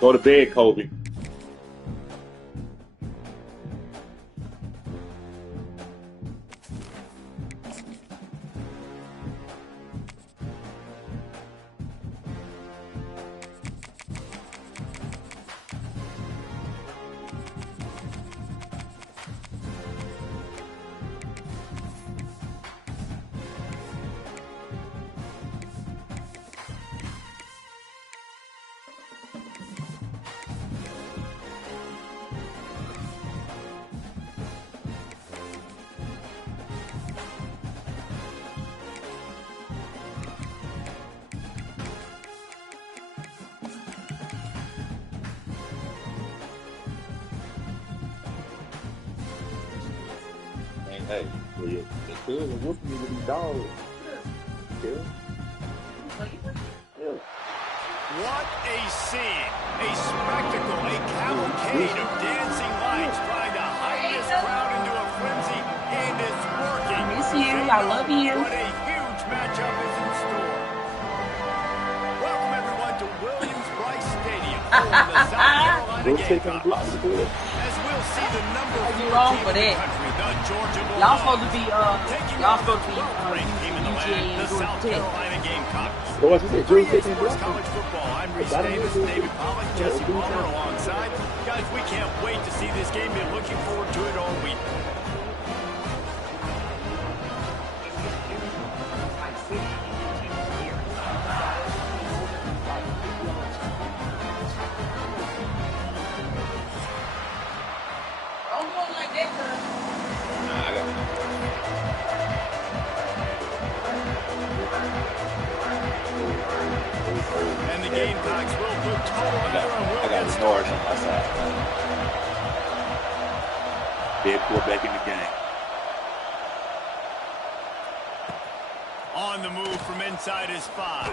Go to bed, Kobe. Hey, well, your cousin whooping you with these dogs. Yeah. Yeah. What a scene, a spectacle, a cavalcade of dancing lights trying to hype this crowd into a frenzy, and it's working. I miss you. I love you. What a huge matchup is in store. Welcome everyone to Williams-Brice Stadium, home of the South Carolina Gamecocks. As we'll see the number 4 team in the country, the Georgia Bulldogs. Y'all supposed to be UGA and South Carolina Gamecocks. What's it? Sports College Football. I'm Reese Davis, David Pollack, Jesse Palmer alongside. Guys, we can't wait to see this game. Been looking forward to it all week. And the Gamecocks will put total under and will get started. On my side. Big quarterback in the game. On the move from inside his 5.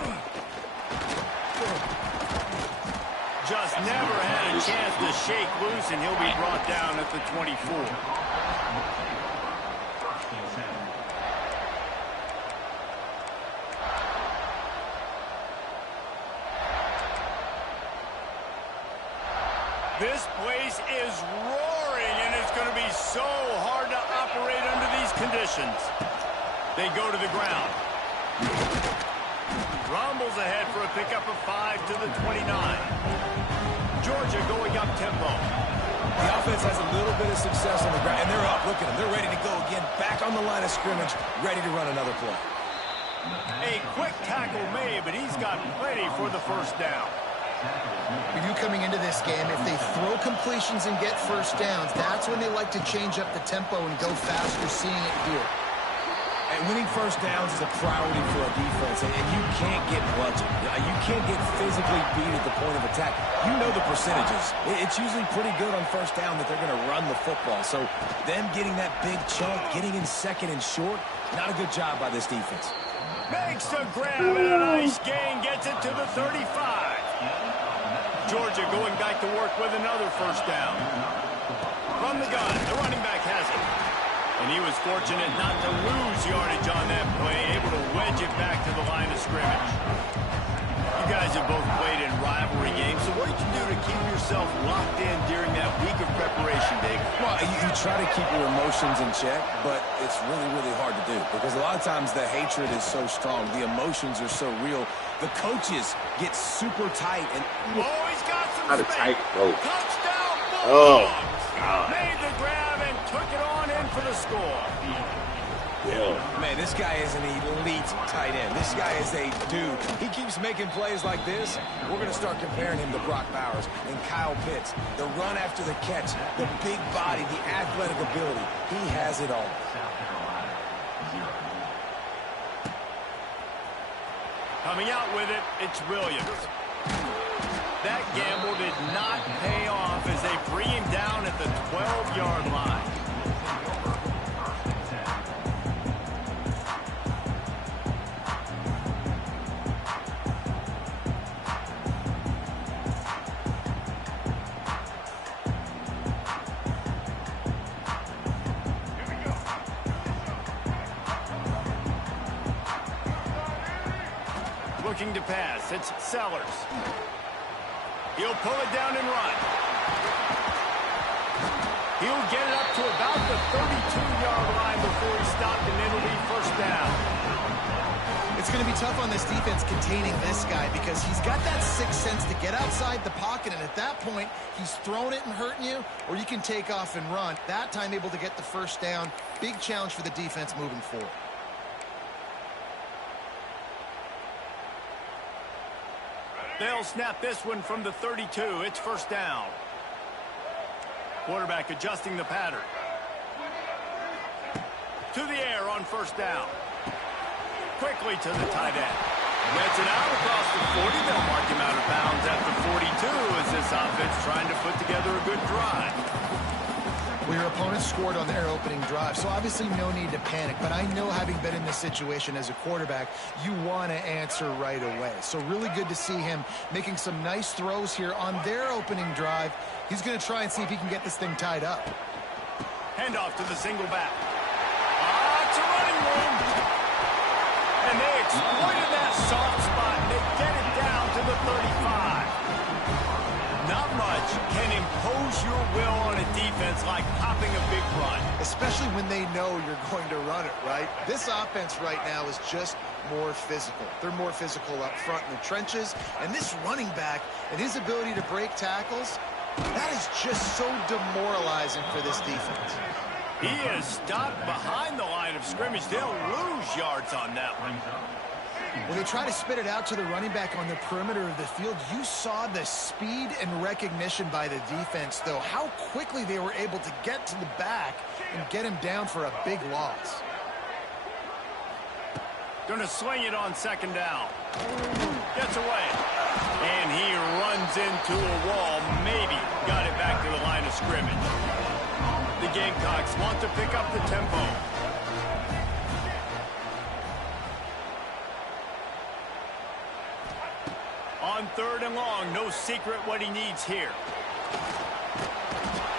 Just never had a chance to shake loose, and he'll be brought down at the 24. This place is roaring, and it's going to be so hard to operate under these conditions. They go to the ground. Rumbles ahead for a pickup of 5 to the 29. Georgia going up tempo. The offense has a little bit of success on the ground, and they're up. Look at them. They're ready to go again. Back on the line of scrimmage, ready to run another play. A quick tackle made, but he's got plenty for the first down. For you coming into this game, if they throw completions and get first downs, that's when they like to change up the tempo and go faster, seeing it here. And winning first downs is a priority for a defense, and you can't get bludgeoned. You can't get physically beat at the point of attack. You know the percentages. It's usually pretty good on first down that they're going to run the football. So them getting that big chunk, getting in second and short, not a good job by this defense. Makes a grab and a nice gain, gets it to the 35. Georgia going back to work with another first down. From the gun, the running back has it. And he was fortunate not to lose yardage on that play, able to wedge it back to the line of scrimmage. You guys have both played in rivalry games, so what did you do to keep yourself locked in during that week of preparation, Dave? Well, you try to keep your emotions in check, but it's really, really hard to do because a lot of times the hatred is so strong, the emotions are so real. The coaches get super tight and he's got some Not a tight rope. Touchdown Oh, Bulldogs! God. Made the grab and took it on in for the score. Yeah. man, this guy is an elite tight end. This guy is a dude. He keeps making plays like this. We're going to start comparing him to Brock Bowers and Kyle Pitts. The run after the catch, the big body, the athletic ability. He has it all. Coming out with it, it's Williams. That gamble did not pay off as they bring him down at the 12-yard line. Looking to pass, it's Sellers. He'll pull it down and run. He'll get it up to about the 32-yard line before he stopped, and it'll be first down. It's going to be tough on this defense containing this guy because he's got that sixth sense to get outside the pocket, and at that point, he's throwing it and hurting you, or you can take off and run. That time able to get the first down. Big challenge for the defense moving forward. They'll snap this one from the 32. It's first down. Quarterback adjusting the pattern. To the air on first down. Quickly to the tight end. Gets it out across the 40. They'll mark him out of bounds at the 42 as this offense trying to put together a good drive. Well, your opponent scored on their opening drive, so obviously no need to panic. But I know, having been in this situation as a quarterback, you want to answer right away. So really good to see him making some nice throws here on their opening drive. He's going to try and see if he can get this thing tied up. Handoff to the single back. It's a running room. And they exploited that soft spot. They get it down to the 35. Not much can impose your will on a defense like popping a big run. Especially when they know you're going to run it, right? This offense right now is just more physical. They're more physical up front in the trenches. And this running back and his ability to break tackles, that is just so demoralizing for this defense. He is stopped behind the line of scrimmage. They'll lose yards on that one. When they try to spit it out to the running back on the perimeter of the field, you saw the speed and recognition by the defense, though. How quickly they were able to get to the back and get him down for a big loss. Going to swing it on second down. Gets away. And he runs into a wall. Maybe got it back to the line of scrimmage. The Gamecocks want to pick up the tempo. On third and long, no secret what he needs here.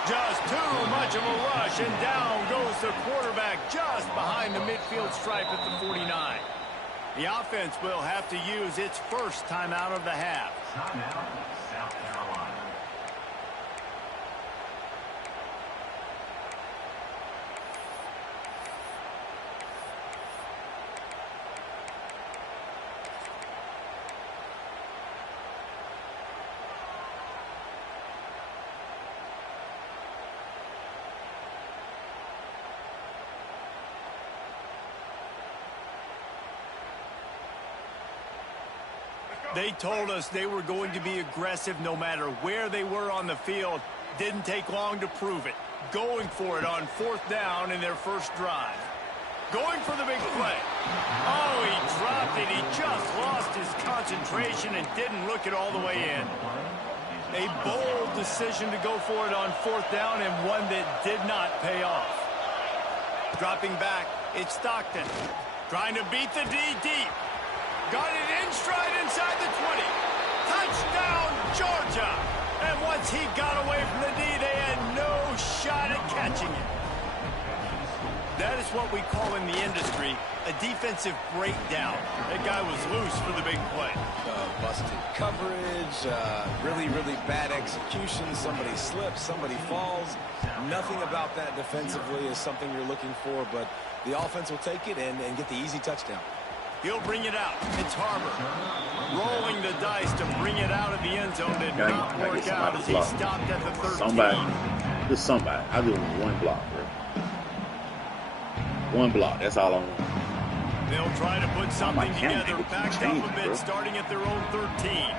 Just too much of a rush, and down goes the quarterback just behind the midfield stripe at the 49. The offense will have to use its first timeout of the half. South Carolina. They told us they were going to be aggressive no matter where they were on the field. Didn't take long to prove it. Going for it on fourth down in their first drive. Going for the big play. Oh, he dropped it. He just lost his concentration and didn't look it all the way in. A bold decision to go for it on fourth down, and one that did not pay off. Dropping back, it's Stockton. Trying to beat the D deep. Got it in stride inside the 20. Touchdown, Georgia. And once he got away from the D, they had no shot at catching it. That is what we call in the industry a defensive breakdown. That guy was loose for the big play. Busted coverage, really, really bad execution. Somebody slips, somebody falls. Nothing about that defensively is something you're looking for, but the offense will take it and get the easy touchdown. He'll bring it out. It's Harbor. Rolling the dice to bring it out of the end zone did not work out as he stopped at the 13. Somebody. I'll give him one block, bro. One block. That's all I want. They'll try to put something together, backed up a bit, starting at their own 13.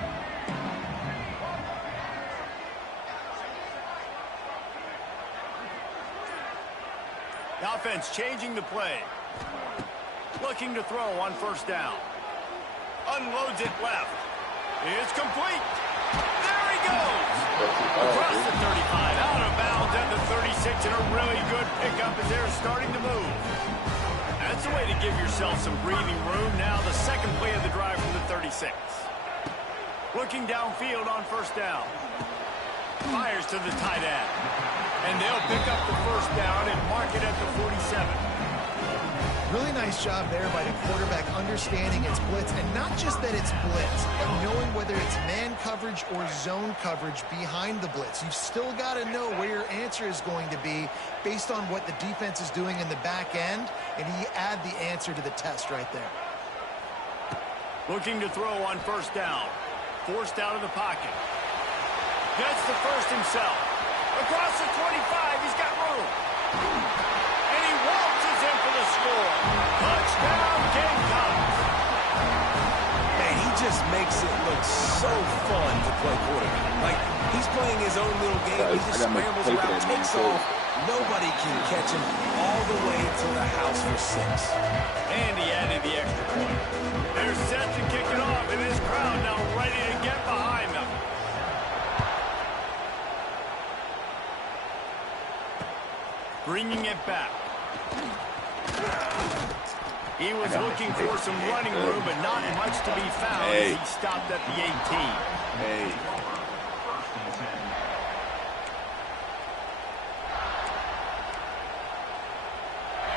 The offense changing the play. Looking to throw on first down. Unloads it left. It's complete. There he goes. Across the 35, out of bounds at the 36, and a really good pickup as they're starting to move. That's a way to give yourself some breathing room. Now the second play of the drive from the 36. Looking downfield on first down. Fires to the tight end. And they'll pick up the first down and mark it at the 47. Really nice job there by the quarterback understanding it's blitz, and not just that it's blitz, but knowing whether it's man coverage or zone coverage behind the blitz. You've still got to know where your answer is going to be based on what the defense is doing in the back end, and he add the answer to the test right there. Looking to throw on first down. Forced out of the pocket. Gets the first himself. Across the 25, he's got room. And he waltzes in for the score. Touchdown, Gamecocks. Man, he just makes it look so fun to play quarterback. Like, he's playing his own little game. He just scrambles around, takes off. Nobody can catch him all the way to the house for 6. And he added the extra point. They're set to kick it off, and this crowd now ready to get behind them. Bringing it back. He was looking for some running room, but not much to be found as he stopped at the 18.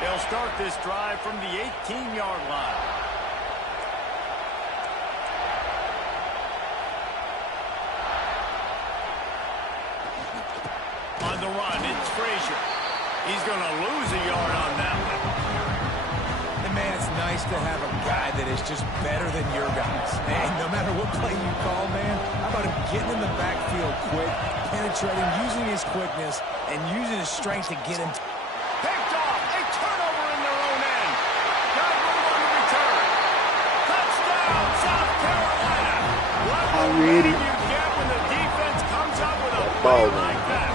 They'll start this drive from the 18-yard line. On the run, it's Frazier. He's going to lose a yard on that one. And man, it's nice to have a guy that is just better than your guys. And no matter what play you call, man, how about him getting in the backfield quick, penetrating, using his quickness, and using his strength to get him. Picked off. A turnover in their own end. Got room on the return. Touchdown, South Carolina. What do you get when the defense comes up with a play like that?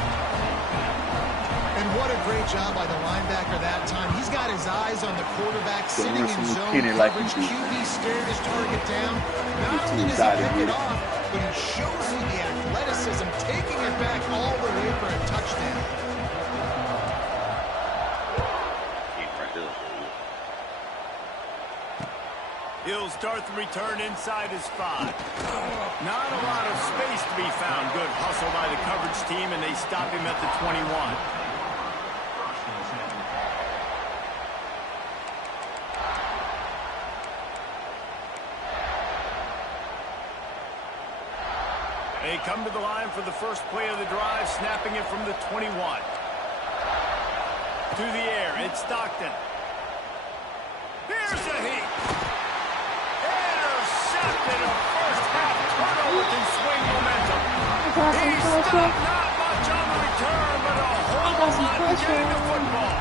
And what a great job by the linebacker that time. He's got his eyes on the quarterback, sitting in zone coverage. QB stared his target down. Not only does he pick it off, but he shows you the athleticism, taking it back all the way for a touchdown. He'll start the return inside his 5. Not a lot of space to be found. Good hustle by the coverage team, and they stop him at the 21. They come to the line for the first play of the drive, snapping it from the 21. To the air, it's Stockton. Here's a heat. Intercepted, a first half turnover can swing momentum. He stopped not much on the return, but a whole lot getting the football.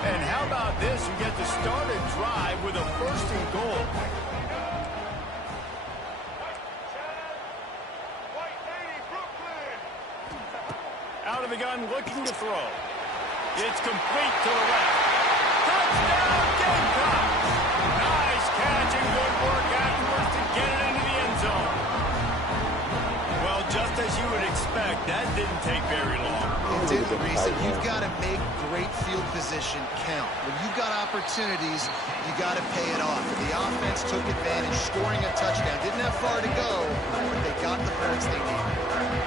And how about this? You get to start a drive with a first and goal. Out of the gun, looking to throw. It's complete to the left. Touchdown, Gamecocks! Nice catch and good work afterwards to get it into the end zone. Well, just as you would expect, that didn't take very long. It didn't, Reese. You've got to make great field position count. When you've got opportunities, you got to pay it off. The offense took advantage, scoring a touchdown. Didn't have far to go, but they got the points they needed.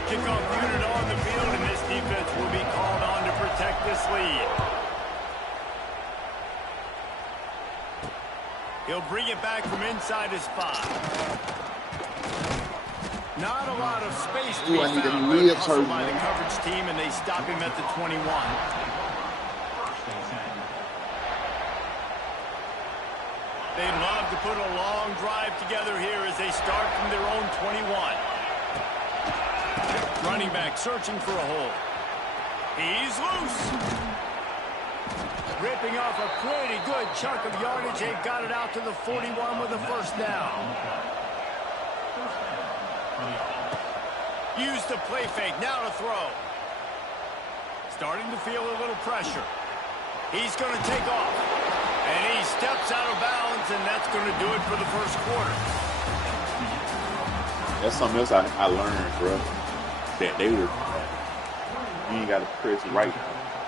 Kickoff unit on the field, and this defense will be called on to protect this lead. He'll bring it back from inside his 5. Not a lot of space to be found. Good hustle by the coverage team, and they stop him at the 21. They love to put a long drive together here as they start from their own 21. Running back searching for a hole. He's loose. Ripping off a pretty good chunk of yardage. They've got it out to the 41 with a first down. Use the play fake. Now to throw. Starting to feel a little pressure. He's going to take off. And he steps out of bounds, and that's going to do it for the first quarter. That's something else I learned, bro. That they were, you ain't got to press right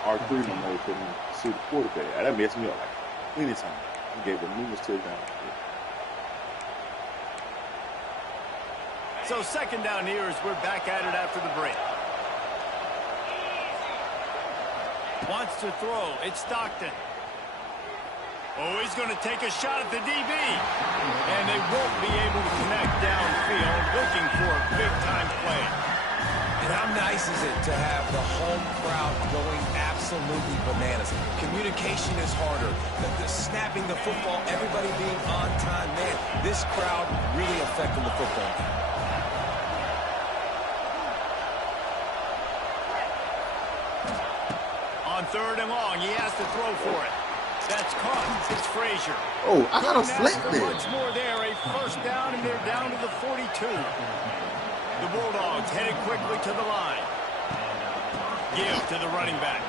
R3 no more to see the quarterback. That messed me up like anytime. He gave a numerous touchdown. So second down here as we're back at it after the break. Wants to throw. It's Stockton. Oh, he's going to take a shot at the DB. And they won't be able to connect downfield, looking for a big-time play. And how nice is it to have the home crowd going absolutely bananas? Communication is harder. The snapping the football, everybody being on time. Man, this crowd really affecting the football. On 3rd and long, he has to throw for it. That's caught. It's Frazier. Oh, I got a flat there. Much more there. A first down, and they're down to the 42. The Bulldogs headed quickly to the line. Give to the running back.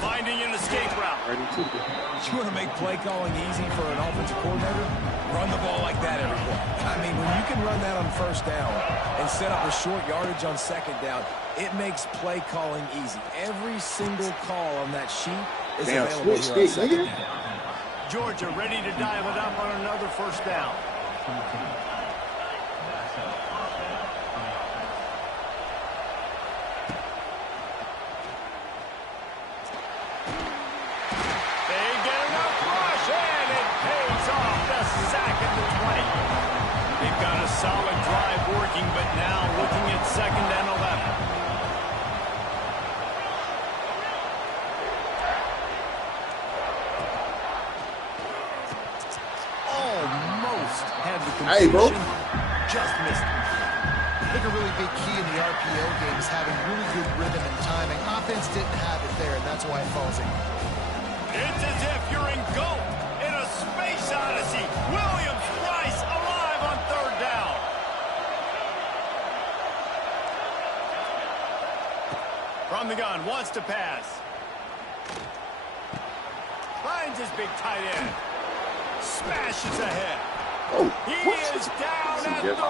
Finding an escape route. You want to make play calling easy for an offensive coordinator? Run the ball like that every play. I mean, when you can run that on 1st down and set up a short yardage on 2nd down, it makes play calling easy. Every single call on that sheet is available here on 2nd down. Georgia ready to dial it up on another 1st down. Solid drive working, but now looking at 2nd and 11. Almost had the completion. Hey, bro. Just missed it. I think a really big key in the RPO game is having really good rhythm and timing. Offense didn't have it there, and that's why it falls in. It's as if you're in GOAT in a space odyssey. Williams Rice alive on 3rd down. From the gun, wants to pass. Finds his big tight end. Smashes ahead. Oh, He is down at the 1.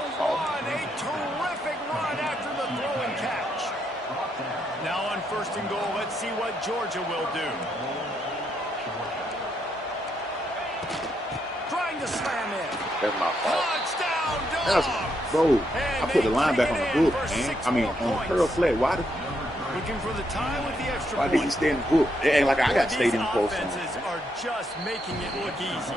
A terrific run after the throw and catch. Now on 1st and goal, let's see what Georgia will do. Trying to slam in. That's my fault. Touchdown, That's, Dogs! bro, And I put the they linebacker on kick the it in book, for man. 6 I mean, more on the points. curl flat. Looking for the tie with the extra Why did he point. stay in the book? It ain't like I got stadium close. These offenses are just making it look easy.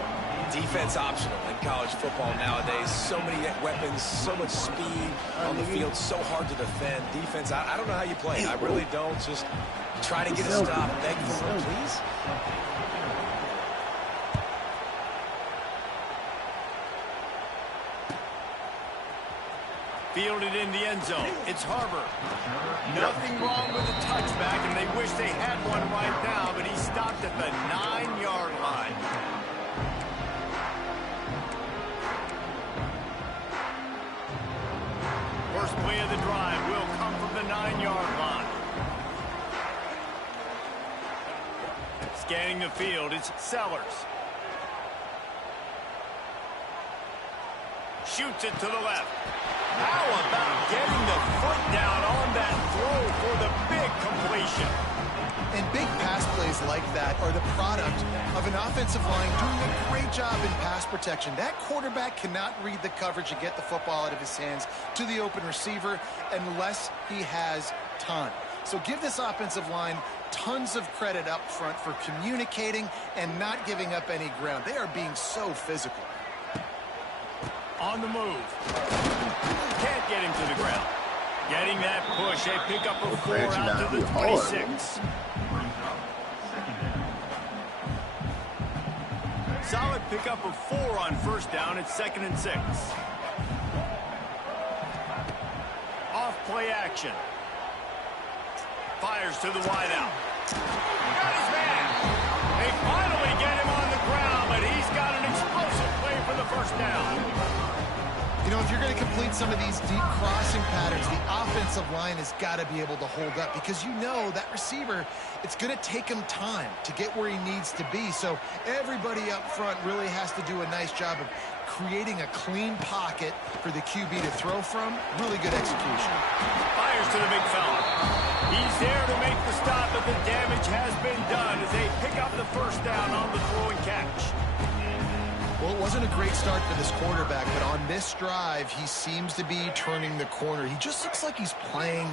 Defense optional in college football nowadays. So many weapons, so much speed on the field, so hard to defend. Defense, I don't know how you play. I really don't. Just try to get a stop. Beg for one, please. Fielded in the end zone. It's Harbor. Nothing wrong with the touchback, and they wish they had one right now, but he stopped at the 9-yard line. First play of the drive will come from the 9-yard line. Scanning the field, it's Sellers. Shoots it to the left. How about getting the foot down on that throw for the big completion? And big pass plays like that are the product of an offensive line doing a great job in pass protection. That quarterback cannot read the coverage and get the football out of his hands to the open receiver unless he has time. So give this offensive line tons of credit up front for communicating and not giving up any ground. They are being so physical. On the move. Can't get him to the ground. Getting that push. A pickup of 4 out to the 26. Solid pickup of 4 on 1st down. It's 2nd and 6. Off play action. Fires to the wideout. Got his man. They finally get him on the ground, but he's got an explosive play for the 1st down. You know, if you're going to complete some of these deep crossing patterns, the offensive line has got to be able to hold up because you know that receiver, it's going to take him time to get where he needs to be. So everybody up front really has to do a nice job of creating a clean pocket for the QB to throw from. Really good execution. Fires to the big fella. He's there to make the stop, but the damage has been done as they pick up the 1st down on the throw and catch. Well, it wasn't a great start for this quarterback, but on this drive, he seems to be turning the corner. He just looks like he's playing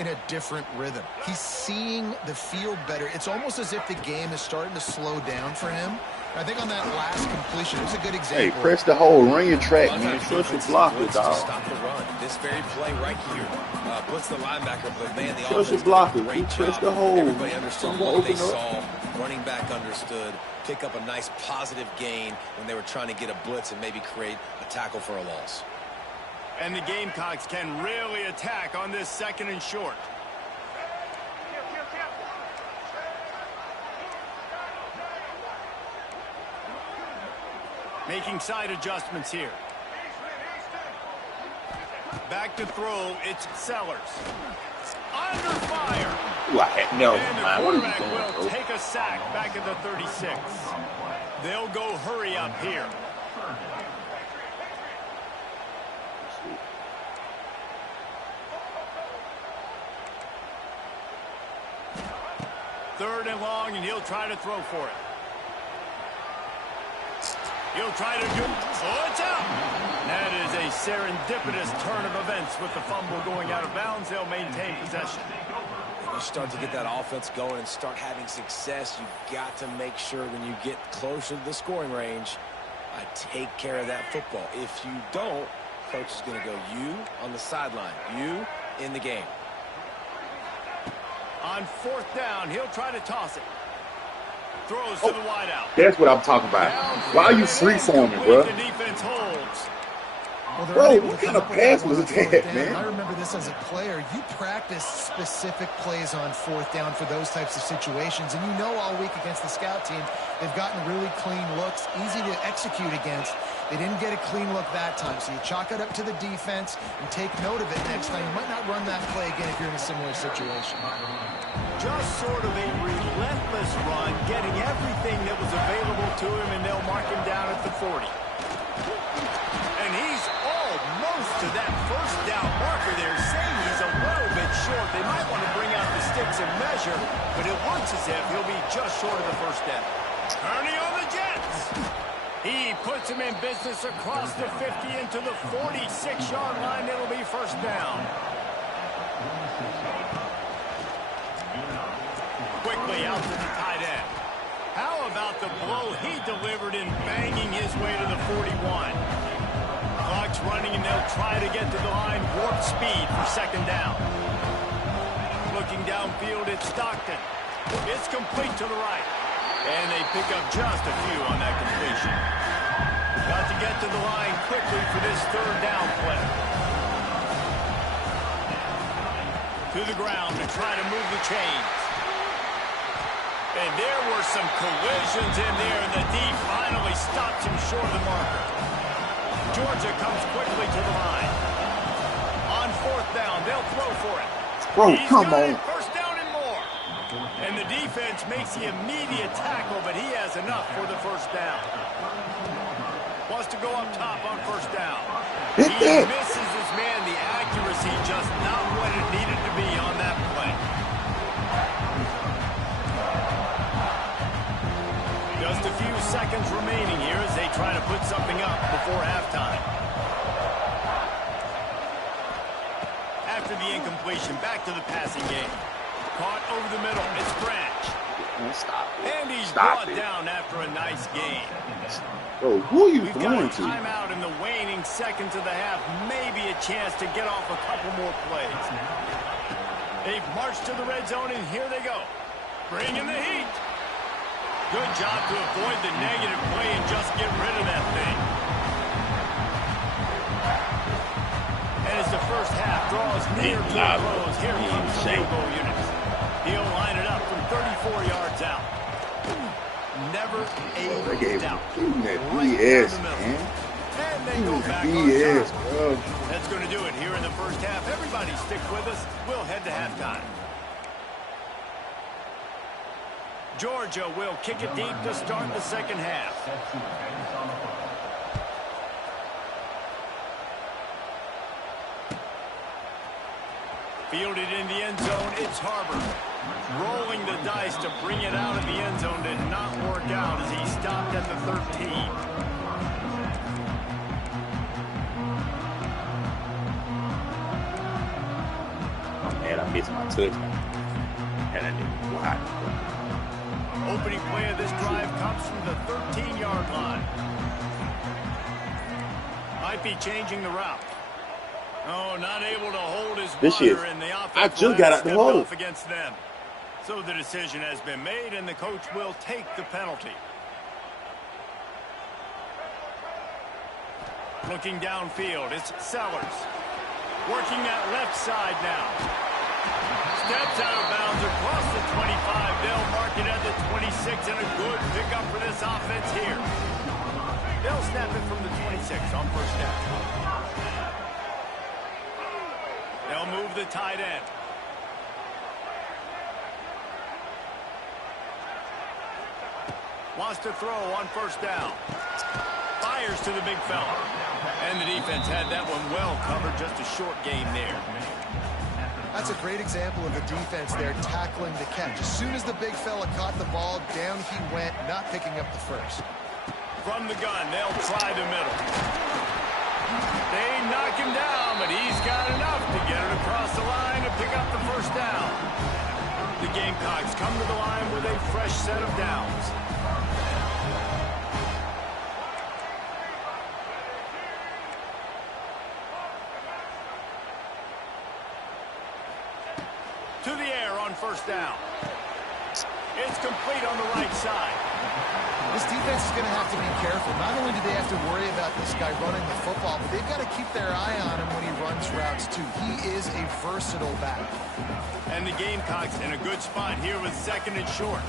in a different rhythm. He's seeing the field better. It's almost as if the game is starting to slow down for him. I think on that last completion, it was a good example. Hey, press the hole, run your track, man. Trust your blocker, dog. Stop the run. This very play right here puts the linebacker, but man, the Trust your offense blocker. did a great Press job. the hole. Everybody understood Someone what they open up. saw. Running back understood. Pick up a nice positive gain when they were trying to get a blitz and maybe create a tackle for a loss. And the Gamecocks can really attack on this 2nd and short. Making side adjustments here. Back to throw, it's Sellers. Under fire. No, And the man. What are you quarterback doing, will bro? take a sack back at the 36. They'll go hurry up here. Third and long, and he'll try to throw for it. He'll try to do. Oh, it's out. That is a serendipitous turn of events with the fumble going out of bounds. They'll maintain possession. When you start to get that offense going and start having success, you've got to make sure when you get closer to the scoring range, take care of that football. If you don't, coach is going to go you on the sideline, you in the game. On 4th down, he'll try to toss it. Throws to the wideout. That's what I'm talking about. Why are you free-forming, bro? The defense holds. Well, they're Bro, unable what to kind come of up with pass that was on that, 4th down. man? I remember this as a player. You practice specific plays on 4th down for those types of situations, and you know all week against the scout team, they've gotten really clean looks, easy to execute against. They didn't get a clean look that time, so you chalk it up to the defense and take note of it next time. You might not run that play again if you're in a similar situation. Just sort of a relentless run, getting everything that was available to him, and they'll mark him down at the 40. And he's almost to that 1st down marker there, saying he's a little bit short. They might want to bring out the sticks and measure, but it looks as if he'll be just short of the 1st down. Turning on the Jets. He puts him in business across the 50 into the 46-yard line. It'll be 1st down. Quickly out to the tight end. How about the blow he delivered in banging his way to the 41? Clock's running, and they'll try to get to the line. Warp speed for 2nd down. Looking downfield, it's Stockton. It's complete to the right. And they pick up just a few on that completion. Got to get to the line quickly for this 3rd down play. To the ground to try to move the chains. And there were some collisions in there, and the D finally stops him short of the marker. Georgia comes quickly to the line. On 4th down, they'll throw for it. Bro, He's come got on. it, 1st down and more. And the defense makes the immediate tackle, but he has enough for the 1st down. Wants to go up top on 1st down. He misses his man. The accuracy just not what it needed to be on that play. Just a few seconds remaining here as they try to put something up before halftime. After the incompletion, back to the passing game. Caught over the middle. It's Branch. Stop it. And he's Stop brought it. down after a nice gain. Bro, who are you We've got a throwing to? timeout in the waning seconds of the half. Maybe a chance to get off a couple more plays. They've marched to the red zone, and here they go. Bringing the heat. Good job to avoid the negative play and just get rid of that thing. And as the 1st half draws near to a close, here comes the field goal units. He'll line it up from 34 yards out. Never a doubt. BS, man. And they go back on BS, top. bro. That's going to do it here in the 1st half. Everybody stick with us. We'll head to halftime. Georgia will kick it deep to start the 2nd half. Fielded in the end zone, it's Harbor. Rolling the dice to bring it out of the end zone did not work out as he stopped at the 13. Man, I missed my touchdown. And I didn't fly. Opening play of this drive comes from the 13-yard line. Might be changing the route. Oh, not able to hold his water in the offense. I just got out the hole against them. So the decision has been made, and the coach will take the penalty. Looking downfield, it's Sellers. Working that left side now. Steps out of bounds across the 25. They'll mark it at the 26, and a good pickup for this offense here. They'll snap it from the 26 on first down. They'll move the tight end. Wants to throw on first down. Fires to the big fella. And the defense had that one well covered. Just a short gain there. That's a great example of the defense there tackling the catch. As soon as the big fella caught the ball, down he went, not picking up the first. From the gun, they'll try the middle. They knock him down, but he's got enough to get it across the line to pick up the first down. The Gamecocks come to the line with a fresh set of downs. To the air on first down. It's complete on the right side. This defense is going to have to be careful. Not only do they have to worry about this guy running the football, but they've got to keep their eye on him when he runs routes too. He is a versatile back. And the Gamecocks in a good spot here with second and short.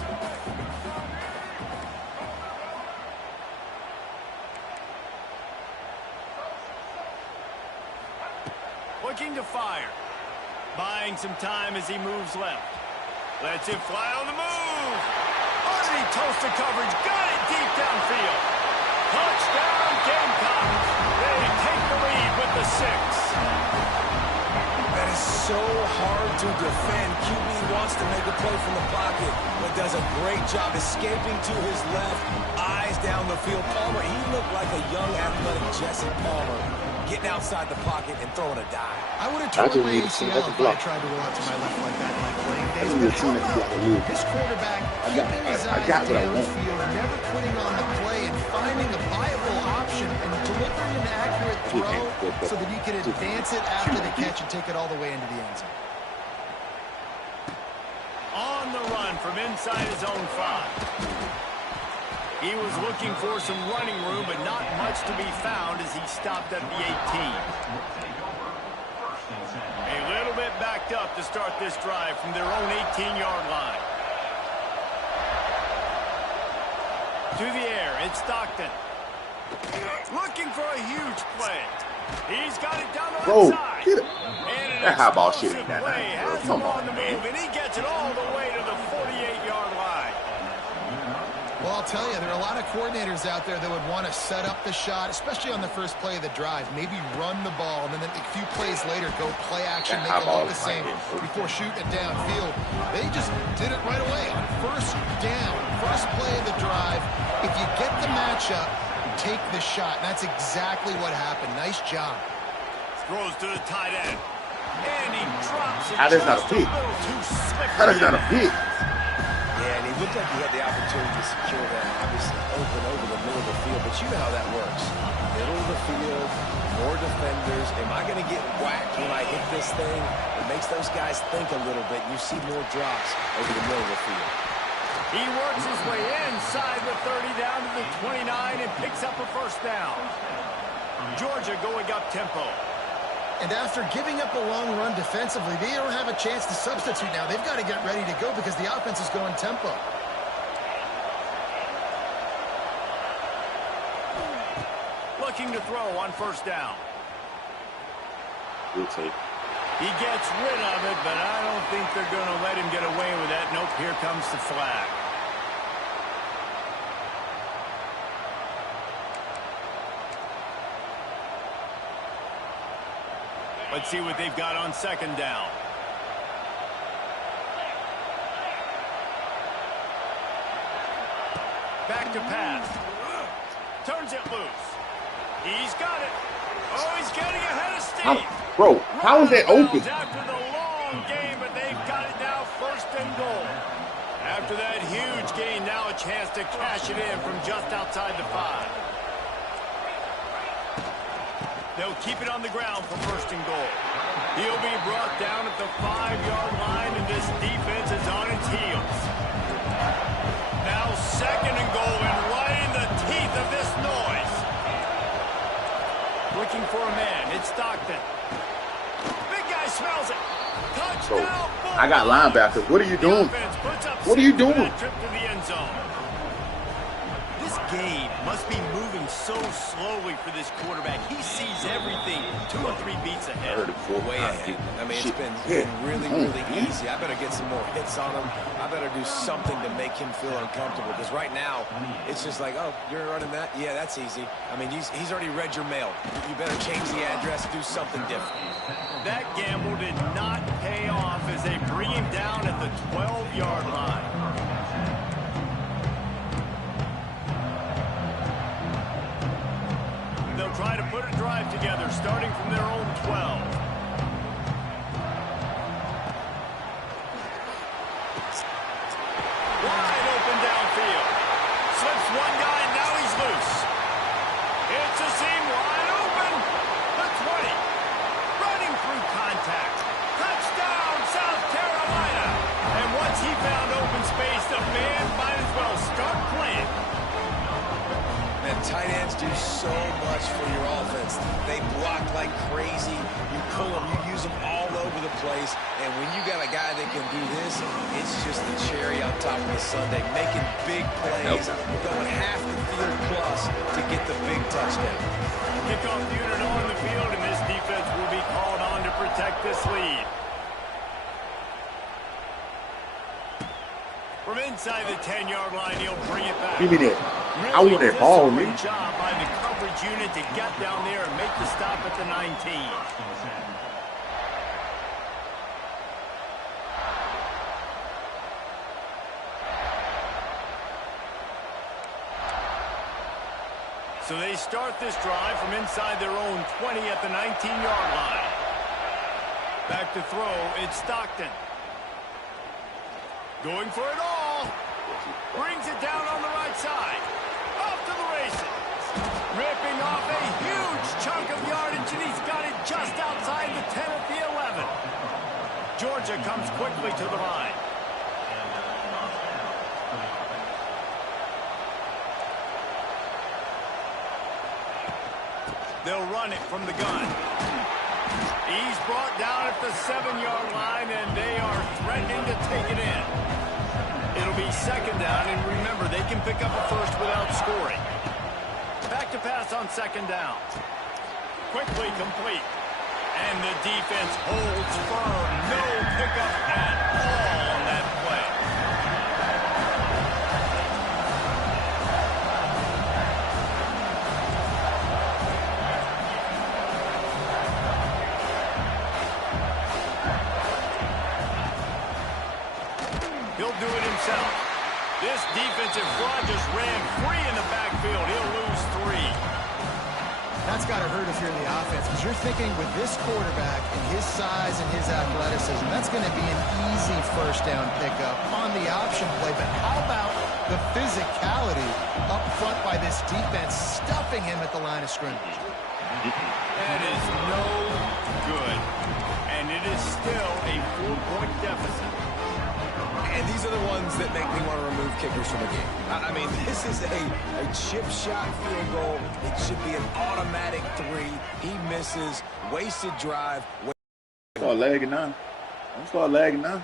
Looking to fire. Buying some time as he moves left. Lets it fly on the move. Underneath toasted coverage. Got it deep downfield. Touchdown Gamecocks. They take the lead with the 6. That is so hard to defend. QB wants to make a play from the pocket, but does a great job escaping to his left. Eyes down the field. Palmer, he looked like a young athletic Jesse Palmer, getting outside the pocket and throwing a dive. I would have torn my ACL if I tried to roll out to my left like that in my playing days. But this quarterback keeping his eyes downfield, never quitting on the play, and finding a viable option and delivering an accurate throw so that he can advance it after the catch and take it all the way into the end zone. On the run from inside his own 5. He was looking for some running room, but not much to be found as he stopped at the 18. A little bit backed up to start this drive from their own 18-yard line. To the air, it's Stockton. Looking for a huge play. He's got it down the right side. Get it. And an that high ball shit ain't that play nice, bro. has Come him on, the man. move, and he gets it all the way to the 48-yard line. Well, I'll tell you, there are a lot of coordinators out there that would want to set up the shot, especially on the first play of the drive. Maybe run the ball, and then a few plays later, go play action, make it look the same before shooting it downfield. They just did it right away on first down, first play of the drive. If you get the matchup, take the shot. And that's exactly what happened. Nice job. Throws to the tight end. And he drops it. How that's not a pick? How that's not a pick? Yeah, and he looked like he had the opportunity to secure that, obviously open over the middle of the field, but you know how that works. Middle of the field, more defenders. Am I going to get whacked when I hit this thing? It makes those guys think a little bit. You see more drops over the middle of the field. He works his way inside the 30 down to the 29 and picks up a first down. Georgia going up tempo. And after giving up a long run defensively, they don't have a chance to substitute now. They've got to get ready to go because the offense is going tempo. Looking to throw on first down. We'll take. He gets rid of it, but I don't think they're going to let him get away with that. Nope, here comes the flag. Let's see what they've got on second down. Back to pass. Turns it loose. He's got it. Oh, he's getting ahead of steam. Bro, how is that open? After the long game, but to cash it in from just outside the 5. They'll keep it on the ground for first and goal. He'll be brought down at the 5-yard line, and this defense is on its heels. Now second and goal, and right in the teeth of this noise. Looking for a man. It's Stockton. Big guy smells it. Touchdown. So, I got linebackers. What are you doing? What are you doing? Trip to the end zone. This game must be moving so slowly for this quarterback. He sees everything 2 or 3 beats ahead. Way ahead. I mean, it's been really, really easy. I better get some more hits on him. I better do something to make him feel uncomfortable. Because right now, it's just like, oh, you're running that? Yeah, that's easy. I mean, he's already read your mail. You better change the address, do something different. That gamble did not pay off as they bring him down at the 12-yard line. They'll try to put a drive together, starting from their own 12. Wide open downfield. Slips one guy, and now he's loose. It's a seam wide open. The 20. Running through contact. Touchdown, South Carolina. And once he found open space, the man might as well start playing. Man, tight ends do so much for your offense. They block like crazy. You pull them, you use them all over the place. And when you got a guy that can do this, it's just the cherry on top of the sundae, making big plays, going half the field plus to get the big touchdown. Kickoff unit on the field, and this defense will be called on to protect this lead. From inside the 10-yard line, he'll bring it back. Give me that. I want that ball, man. Great job by the coverage unit to get down there and make the stop at the 19. So they start this drive from inside their own 20 at the 19-yard line. Back to throw, it's Stockton. Going for it all. Brings it down on the right side. Off to the races. Ripping off a huge chunk of yardage, and he's got it just outside the 10 at the 11. Georgia comes quickly to the line. They'll run it from the gun. He's brought down at the 7-yard line, and they are threatening to take it in. It'll be second down, and remember, they can pick up a first without scoring. Back to pass on second down. Quickly complete. And the defense holds firm. No pickup at all on that play. He'll do it himself. This defensive front just ran free in the backfield. He'll lose 3. That's got to hurt if you're in the offense, because you're thinking with this quarterback and his size and his athleticism, that's going to be an easy first down pickup on the option play. But how about the physicality up front by this defense, stuffing him at the line of scrimmage? That is no good. And it is still a 4-point deficit. And these are the ones that make me want to remove kickers from the game. I mean, this is a chip shot field goal. It should be an automatic 3. He misses. Wasted drive. Start lagging now. Don't start lagging now.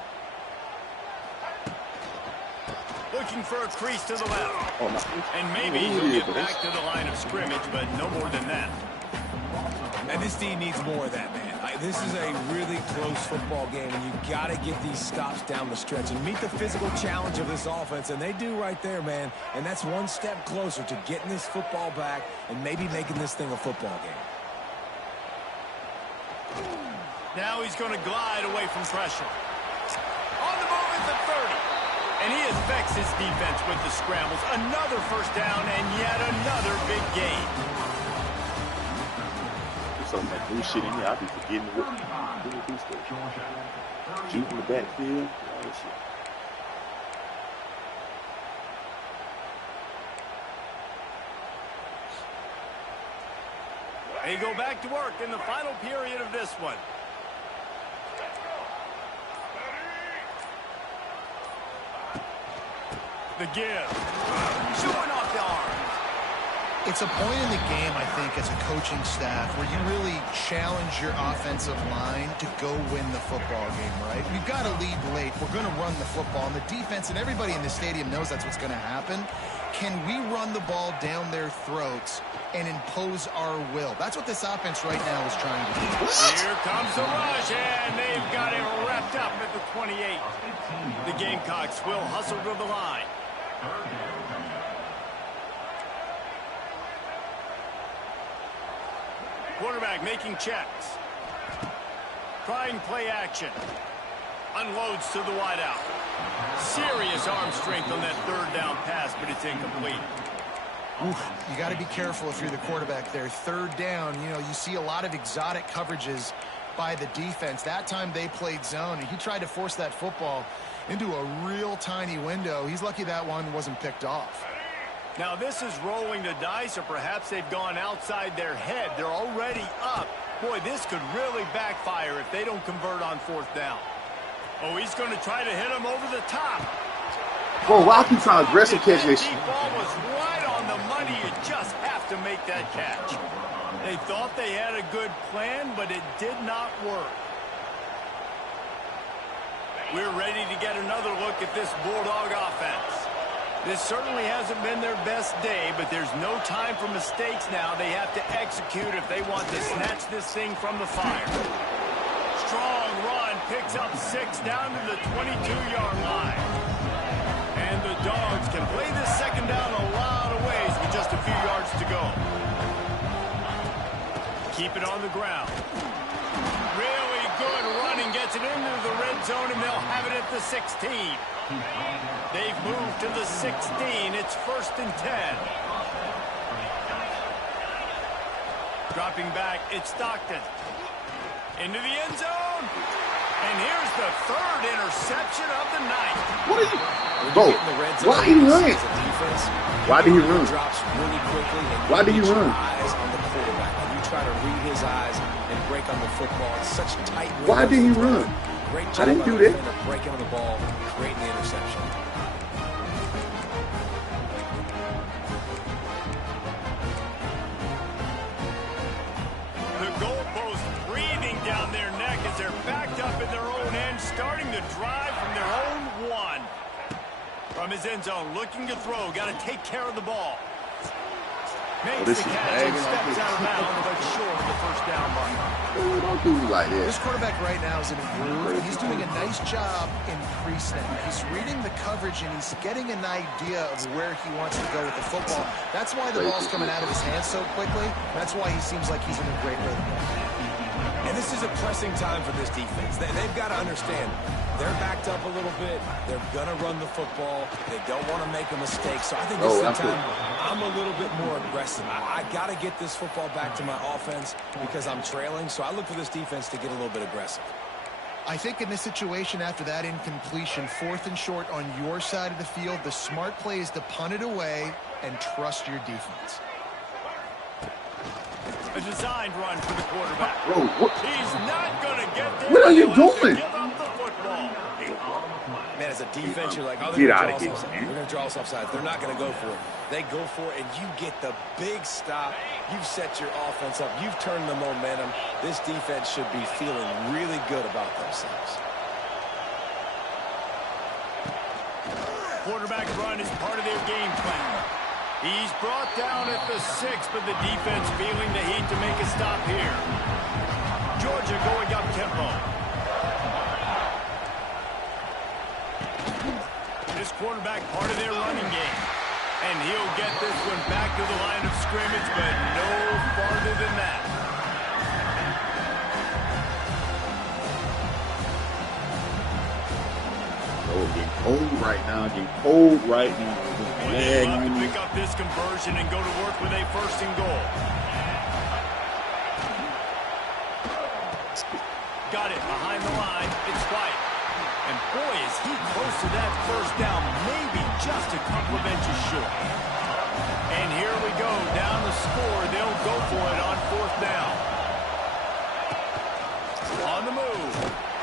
Looking for a crease to the left. Oh, my. And maybe he'll get back to the line of scrimmage, but no more than that. And this team needs more of that, man. This is a really close football game, and you got to get these stops down the stretch and meet the physical challenge of this offense, and they do right there, man. And that's one step closer to getting this football back and maybe making this thing a football game. Now he's going to glide away from pressure. On the move at the 30. And he has vexed his defense with the scrambles. Another first down and yet another big gain. So much new shit in here, I be forgetting what do these things. Shoot in the backfield, all that shit. They go back to work in the final period of this one. The give. Showing off the arms. It's a point in the game, I think, as a coaching staff where you really challenge your offensive line to go win the football game, right? We've got to lead late. We're going to run the football. And the defense and everybody in the stadium knows that's what's going to happen. Can we run the ball down their throats and impose our will? That's what this offense right now is trying to do. Here comes the rush, and they've got it wrapped up at the 28. The Gamecocks will hustle to the line. Quarterback making checks. Trying play action. Unloads to the wideout. Serious arm strength on that third down pass, but it's incomplete. Oof, you got to be careful if you're the quarterback there. Third down, you know, you see a lot of exotic coverages by the defense. That time they played zone, and he tried to force that football into a real tiny window. He's lucky that one wasn't picked off. Now this is rolling the dice, or perhaps they've gone outside their head. They're already up. Boy, this could really backfire if they don't convert on fourth down. Oh, he's going to try to hit him over the top. Bro, why keep trying to aggressive catch this shit? The ball was right on the money. You just have to make that catch. They thought they had a good plan, but it did not work. We're ready to get another look at this Bulldog offense. This certainly hasn't been their best day, but there's no time for mistakes now. They have to execute if they want to snatch this thing from the fire. Strong run, picks up 6 down to the 22-yard line. And the Dogs can play this second down a lot of ways with just a few yards to go. Keep it on the ground. Really good running, gets it into the red zone, and they'll have it at the 16. They've moved to the 16. It's 1st and 10. Dropping back, it's Stockton. Into the end zone. And here's the 3rd interception of the night. What are you? Bro, why did he run? Why did he run? Why did he run? Eyes on the quarterback, and you try to read his eyes and break on the football. It's such tight. Why did he run? Great job I didn't do that. Breaking on the ball, creating the interception. The goalpost breathing down their neck as they're backed up in their own end, starting to drive from their own 1. From his end zone, looking to throw, got to take care of the ball. Makes this the is catch and bagging on steps this. out of bounds, but short of the 1st down mark. Don't do me like This this. quarterback right now is in a groove, and he's doing a nice job in pre-snap. He's reading the coverage, and he's getting an idea of where he wants to go with the football. That's why the ball's coming out of his hands so quickly. That's why he seems like he's in a great rhythm. And this is a pressing time for this defense. They've got to understand they're backed up a little bit. They're going to run the football. They don't want to make a mistake. So I think this is the time I'm a little bit more aggressive. I got to get this football back to my offense because I'm trailing. So I look for this defense to get a little bit aggressive. I think in this situation, after that incompletion, 4th and short on your side of the field, the smart play is to punt it away and trust your defense. A designed run for the quarterback. Bro, what? He's not going to get there. What are you He'll have to doing? give up the football. Man, as a defense, you're like, oh, Get they're out going of to here, draw us offside. They're going to draw us offside. They're not going to go for it. They go for it, and you get the big stop. You've set your offense up. You've turned the momentum. This defense should be feeling really good about themselves. Quarterback run is part of their game plan. He's brought down at the 6, but the defense feeling the heat to make a stop here. Georgia going up tempo. This quarterback part of their running game. And he'll get this one back to the line of scrimmage, but no farther than that. Oh, getting cold right now. Getting cold right now. They'll have to pick up this conversion and go to work with a 1st and goal. Got it behind the line. It's White. And boy, is he close to that 1st down. Maybe just a couple of inches short. And here we go, down the score. They'll go for it on 4th down. On the move.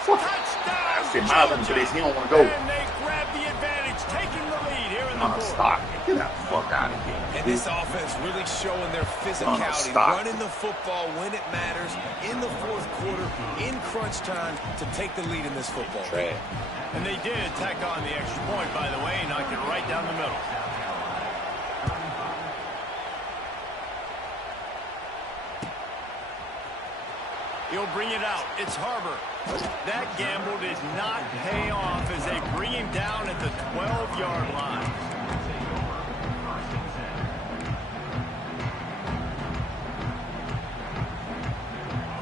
Touchdown, I said Miles for this. He don't want to go. And they grab the advantage, taking the lead here in the fourth. Stop. Get that fuck out of here. And this offense really showing their physicality, running the football when it matters, in the 4th quarter, in crunch time, to take the lead in this football. Trash. And they did tack on the extra point, by the way, knocked it right down the middle. He'll bring it out. It's Harbor. That gamble did not pay off as they bring him down at the 12-yard line.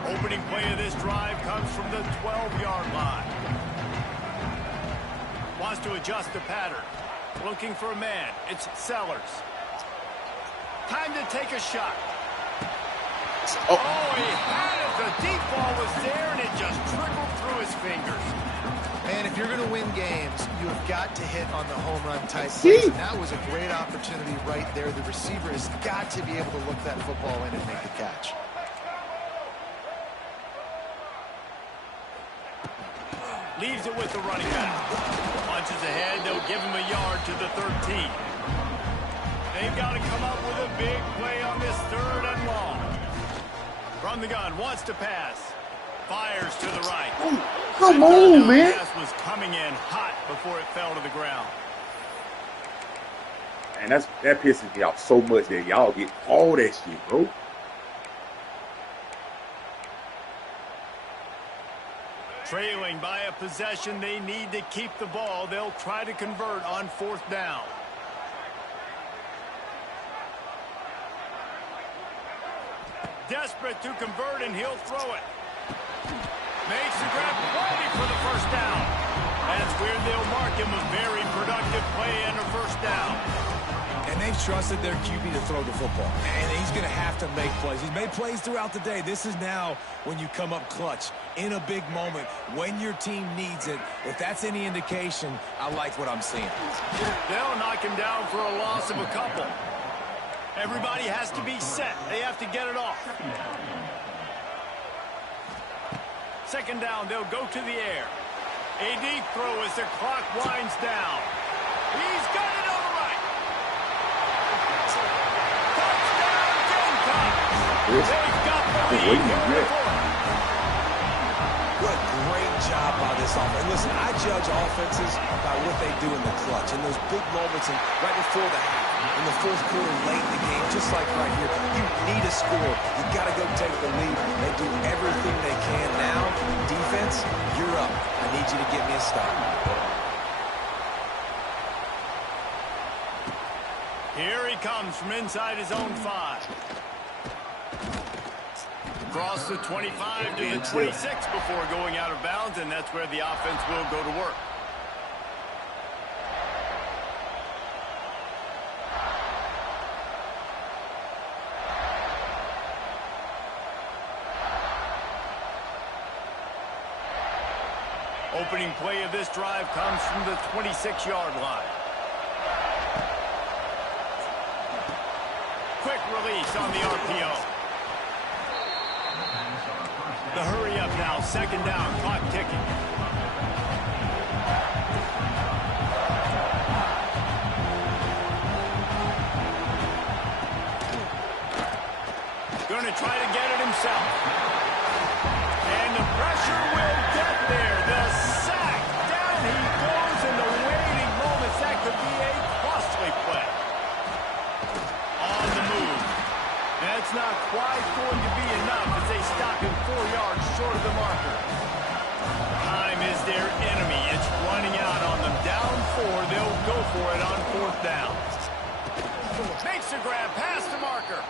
Opening play of this drive comes from the 12-yard line. Wants to adjust the pattern. Looking for a man. It's Sellers. Time to take a shot. Oh, he had it. The deep ball was there, and it just trickled through his fingers. Man, if you're going to win games, you have got to hit on the home run type plays. And that was a great opportunity right there. The receiver has got to be able to look that football in and make the catch. Leaves it with the running back. Punches ahead. They'll give him a yard to the 13. They've got to come up with a big play on this 3rd and long. From the gun, wants to pass. Fires to the right. Ooh, come on, man. The pass was coming in hot before it fell to the ground. And that pisses me off so much that y'all get all that shit, bro. Trailing by a possession, they need to keep the ball. They'll try to convert on 4th down. Desperate to convert, and he'll throw it. Makes the grab, ready for the 1st down. That's where they'll mark him a very productive play and a 1st down. And they've trusted their QB to throw the football. And he's going to have to make plays. He's made plays throughout the day. This is now when you come up clutch in a big moment when your team needs it. If that's any indication, I like what I'm seeing. They'll knock him down for a loss of a couple. Everybody has to be set. They have to get it off. 2nd down, they'll go to the air. A deep throw as the clock winds down. He's got it on the right. Touchdown, Gamecocks. They've got the lead here. What a great job by this offense. Listen, I judge offenses by what they do in the clutch, in those big moments, and right before the half, in the 4th quarter, late in the game, just like right here. You need a score. You got to go take the lead. They do everything they can now. Defense, you're up. I need you to get me a stop. Here he comes from inside his own 5. Across the 25 to the 26 before going out of bounds, and that's where the offense will go to work. Opening play of this drive comes from the 26-yard line. Quick release on the RPO. The hurry up now, 2nd down, clock ticking. Going to try to get it himself. And the pressure will get there. The sack, down he goes in the waiting moments. That could be a costly play. On the move. That's not quite going to be enough as they stop him 4 yards short of the marker. Time is their enemy. It's running out on them. Down 4. They'll go for it on 4th down. Makes a grab past the marker.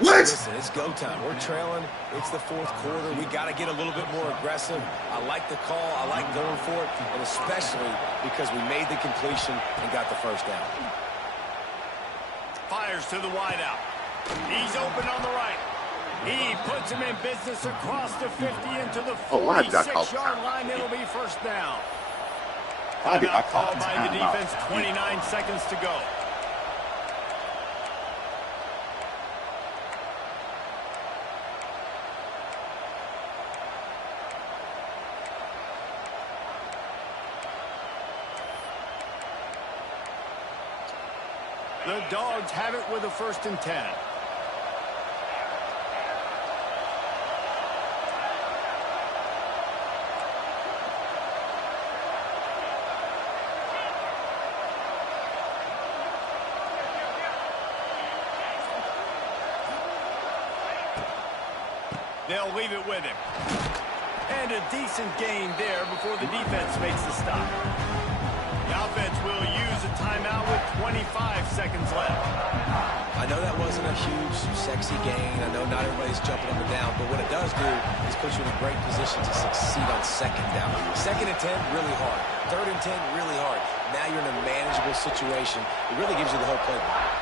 What? Listen, it's go time. We're trailing. It's the 4th quarter. We got to get a little bit more aggressive. I like the call. I like going for it, and especially because we made the completion and got the 1st down. Fires to the wideout. He's open on the right. He puts him in business across the 50 into the 46-yard line. It'll be 1st down. Why did I call by the defense, 29 seconds to go. The Dogs have it with a 1st and 10. They'll leave it with him. And a decent gain there before the defense makes the stop. The offense will use a timeout with 25 seconds left. I know that wasn't a huge, sexy gain. I know not everybody's jumping up and down, but what it does do is put you in a great position to succeed on 2nd down. 2nd and 10, really hard. 3rd and 10, really hard. Now you're in a manageable situation. It really gives you the whole playbook.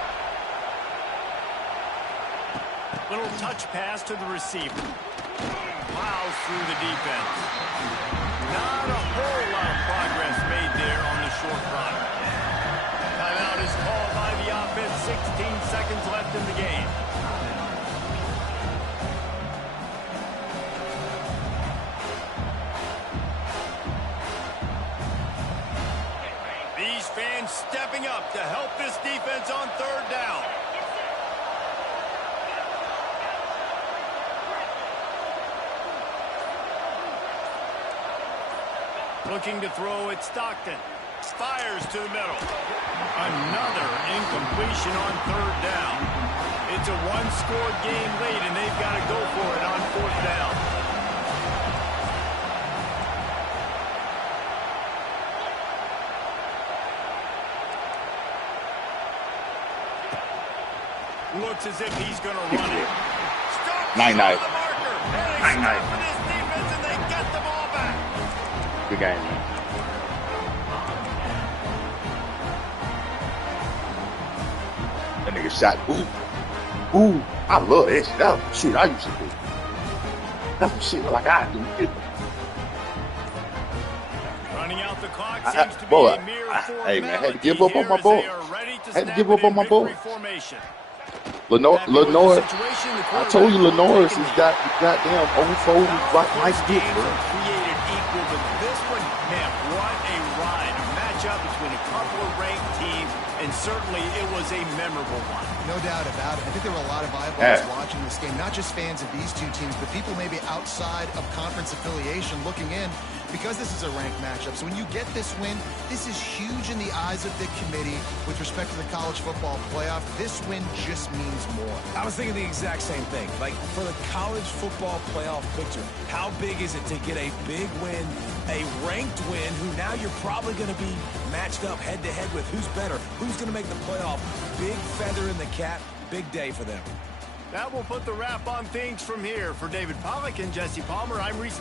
Little touch pass to the receiver. Plows through the defense. Not a whole lot of progress made there on the short run. Timeout is called by the offense. 16 seconds left in the game. These fans stepping up to help this defense on 3rd down. Looking to throw at Stockton. Fires to the middle. Another incompletion on 3rd down. It's a one-score game late, and they've got to go for it on 4th down. Looks as if he's going to run it. Night-night. Night-night. For this defense, and they get the ball back. Good game, man. That nigga shot. Ooh. I love that shit. That's some shit I used to do. That's some shit like I do. Running out the clock seems to be a mere formality. Hey, man, I had to give up on my boy. Lenore, I told you Lenore has got goddamn old fold nice dick, bro. Created equal to this one. Man, what a ride. A matchup between a couple of ranked teams, and certainly it was a memorable one. No doubt about it. I think there were a lot of eyeballs watching this game, not just fans of these two teams, but people maybe outside of conference affiliation looking in, because this is a ranked matchup. So when you get this win, this is huge in the eyes of the committee with respect to the college football playoff. This win just means more. I was thinking the exact same thing. Like, for the college football playoff picture, how big is it to get a big win, a ranked win, who now you're probably going to be matched up head-to-head with who's better, who's going to make the playoff. Big feather in the cap, big day for them. That will put the wrap on things from here. For David Pollack and Jesse Palmer, I'm Reese.